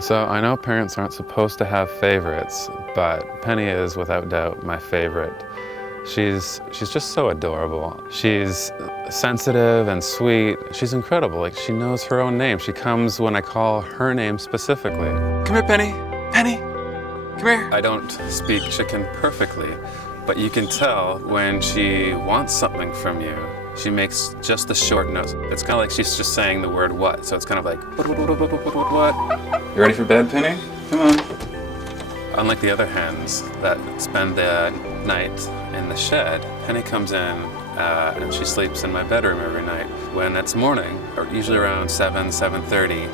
So I know parents aren't supposed to have favorites, but Penny is without doubt my favorite. She's just so adorable. She's sensitive and sweet. She's incredible. Like, she knows her own name. She comes when I call her name specifically. Come here, Penny. Penny, come here. I don't speak chicken perfectly, but you can tell when she wants something from you. She makes just the short notes. It's kind of like she's just saying the word what. So it's kind of like, what? You ready for bed, Penny? Come on. Unlike the other hens that spend the night in the shed, Penny comes in and she sleeps in my bedroom every night. When it's morning, or usually around 7:30,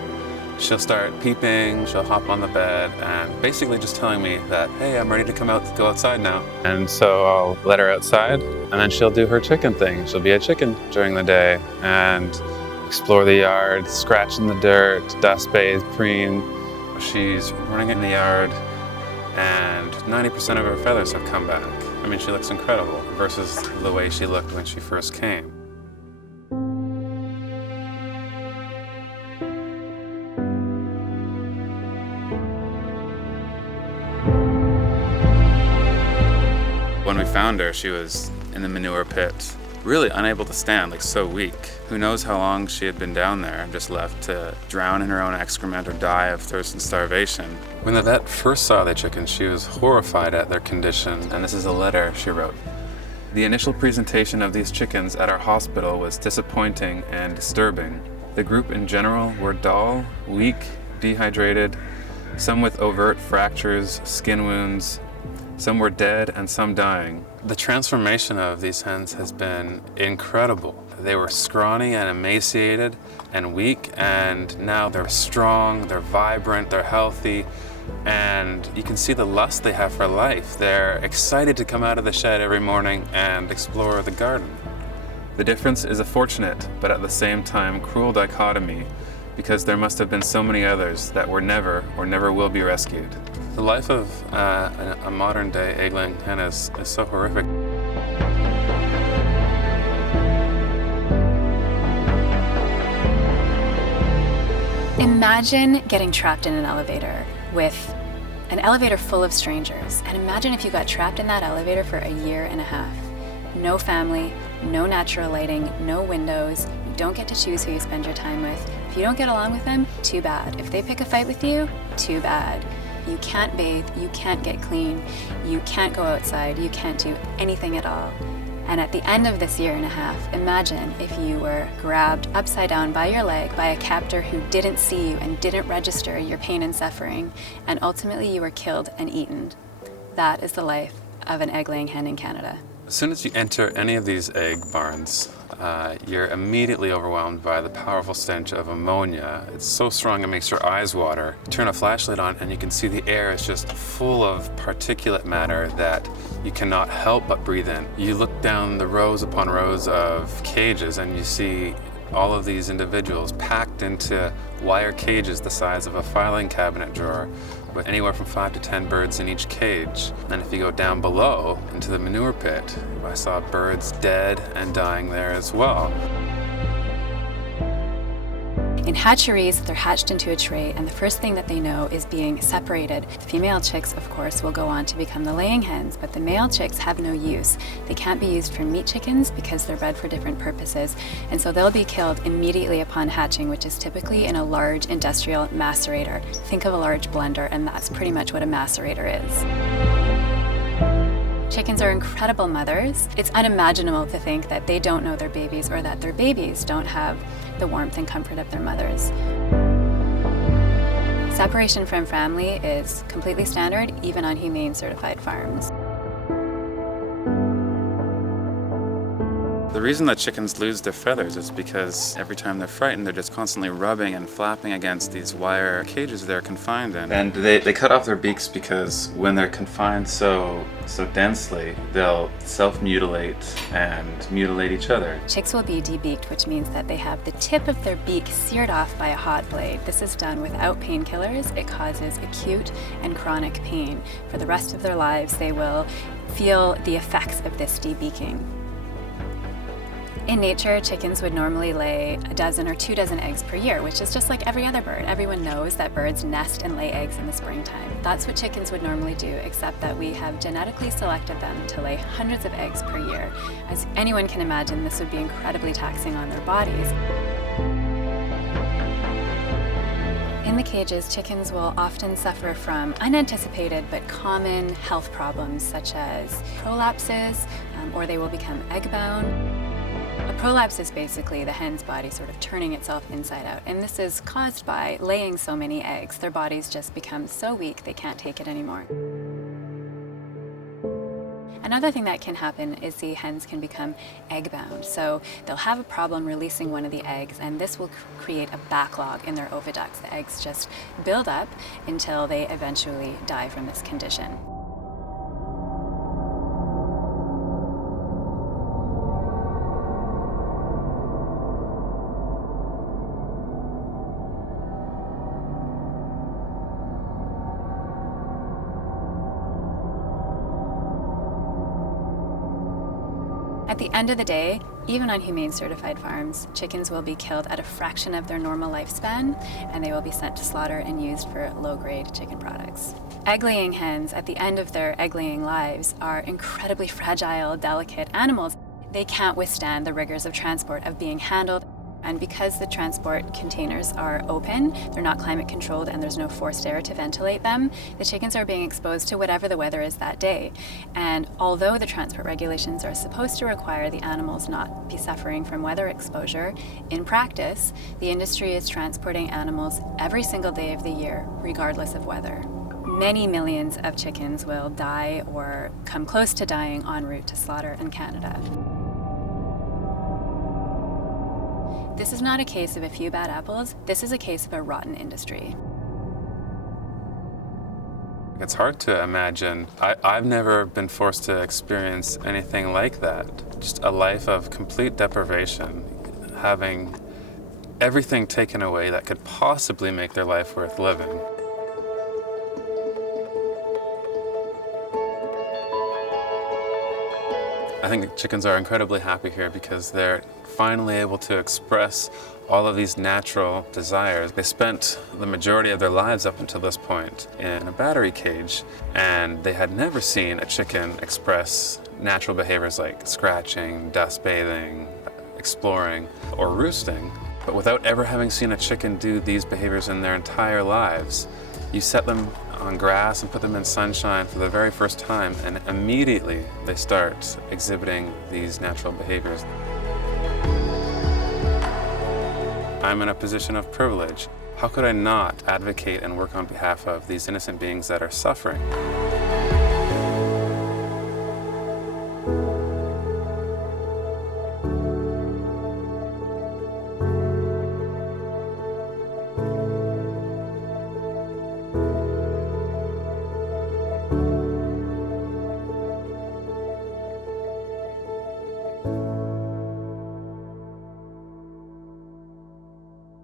she'll start peeping, she'll hop on the bed and basically just telling me that, hey, I'm ready to go outside now. And so I'll let her outside and then she'll do her chicken thing. She'll be a chicken during the day and explore the yard, scratch in the dirt, dust bathe, preen. She's running in the yard and 90% of her feathers have come back. I mean, she looks incredible versus the way she looked when she first came. When we found her, she was in the manure pit, really unable to stand, like so weak. Who knows how long she had been down there, just left to drown in her own excrement or die of thirst and starvation. When the vet first saw the chickens, she was horrified at their condition, and this is a letter she wrote. The initial presentation of these chickens at our hospital was disappointing and disturbing. The group in general were dull, weak, dehydrated, some with overt fractures, skin wounds. Some were dead and some dying. The transformation of these hens has been incredible. They were scrawny and emaciated and weak, and now they're strong, they're vibrant, they're healthy, and you can see the lust they have for life. They're excited to come out of the shed every morning and explore the garden. The difference is a fortunate, but at the same time cruel dichotomy, because there must have been so many others that were never or never will be rescued. The life of a modern-day egg-laying hen is so horrific. Imagine getting trapped in an elevator with an elevator full of strangers, and imagine if you got trapped in that elevator for a year and a half. No family, no natural lighting, no windows. You don't get to choose who you spend your time with. If you don't get along with them, too bad. If they pick a fight with you, too bad. You can't bathe, you can't get clean, you can't go outside, you can't do anything at all. And at the end of this year and a half, imagine if you were grabbed upside down by your leg by a captor who didn't see you and didn't register your pain and suffering, and ultimately you were killed and eaten. That is the life of an egg-laying hen in Canada. As soon as you enter any of these egg barns, you're immediately overwhelmed by the powerful stench of ammonia. It's so strong it makes your eyes water. You turn a flashlight on and you can see the air is just full of particulate matter that you cannot help but breathe in. You look down the rows upon rows of cages and you see all of these individuals packed into wire cages the size of a filing cabinet drawer, with anywhere from 5 to 10 birds in each cage. And if you go down below into the manure pit, I saw birds dead and dying there as well. In hatcheries, they're hatched into a tray, and the first thing that they know is being separated. The female chicks, of course, will go on to become the laying hens, but the male chicks have no use. They can't be used for meat chickens because they're bred for different purposes, and so they'll be killed immediately upon hatching, which is typically in a large industrial macerator. Think of a large blender, and that's pretty much what a macerator is. Chickens are incredible mothers. It's unimaginable to think that they don't know their babies or that their babies don't have the warmth and comfort of their mothers. Separation from family is completely standard, even on humane certified farms. The reason that chickens lose their feathers is because every time they're frightened, they're just constantly rubbing and flapping against these wire cages they're confined in. And they cut off their beaks because when they're confined so densely, they'll self-mutilate and mutilate each other. Chicks will be debeaked, which means that they have the tip of their beak seared off by a hot blade. This is done without painkillers. It causes acute and chronic pain. For the rest of their lives, they will feel the effects of this debeaking. In nature, chickens would normally lay a dozen or 2 dozen eggs per year, which is just like every other bird. Everyone knows that birds nest and lay eggs in the springtime. That's what chickens would normally do, except that we have genetically selected them to lay hundreds of eggs per year. As anyone can imagine, this would be incredibly taxing on their bodies. In the cages, chickens will often suffer from unanticipated but common health problems such as prolapses, or they will become egg-bound. A prolapse is basically the hen's body sort of turning itself inside out, and this is caused by laying so many eggs. Their bodies just become so weak they can't take it anymore. Another thing that can happen is the hens can become egg-bound. So they'll have a problem releasing one of the eggs, and this will create a backlog in their oviducts. The eggs just build up until they eventually die from this condition. At the end of the day, even on humane certified farms, chickens will be killed at a fraction of their normal lifespan, and they will be sent to slaughter and used for low-grade chicken products. Egg-laying hens, at the end of their egg-laying lives, are incredibly fragile, delicate animals. They can't withstand the rigors of transport, of being handled. And because the transport containers are open, they're not climate controlled, and there's no forced air to ventilate them, the chickens are being exposed to whatever the weather is that day. And although the transport regulations are supposed to require the animals not be suffering from weather exposure, in practice, the industry is transporting animals every single day of the year, regardless of weather. Many millions of chickens will die or come close to dying en route to slaughter in Canada. This is not a case of a few bad apples. This is a case of a rotten industry. It's hard to imagine. I've never been forced to experience anything like that. Just a life of complete deprivation, having everything taken away that could possibly make their life worth living. I think chickens are incredibly happy here because they're finally able to express all of these natural desires. They spent the majority of their lives up until this point in a battery cage, and they had never seen a chicken express natural behaviors like scratching, dust bathing, exploring, or roosting. But without ever having seen a chicken do these behaviors in their entire lives, you set them on grass and put them in sunshine for the very first time, and immediately they start exhibiting these natural behaviors. I'm in a position of privilege. How could I not advocate and work on behalf of these innocent beings that are suffering?